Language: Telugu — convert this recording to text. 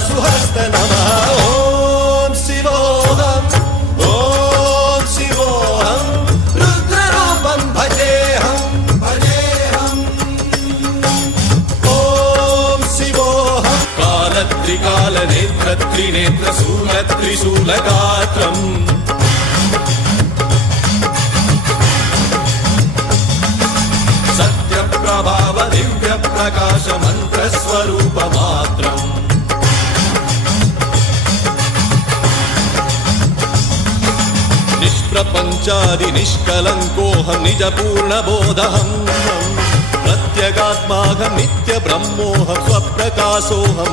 పంచవక్ర నమ ఓం శివోహం ఓం శివోహం రుద్రరూపం భజేహం భజేహం. ఓం శివోహం. కాలత్రికాల నేత్ర త్రినేత్ర శూల సత్య ప్రభావ దివ్య ప్రకాశ మంత్రస్వరూపమాత్రం. స్వరూప మాత్రం నిష్ప్రపంచాది నిష్కలంకోహం నిజ పూర్ణబోధహం ప్రత్యగాత్మాహం నిత్య బ్రహ్మోహం స్వప్రకాశోహం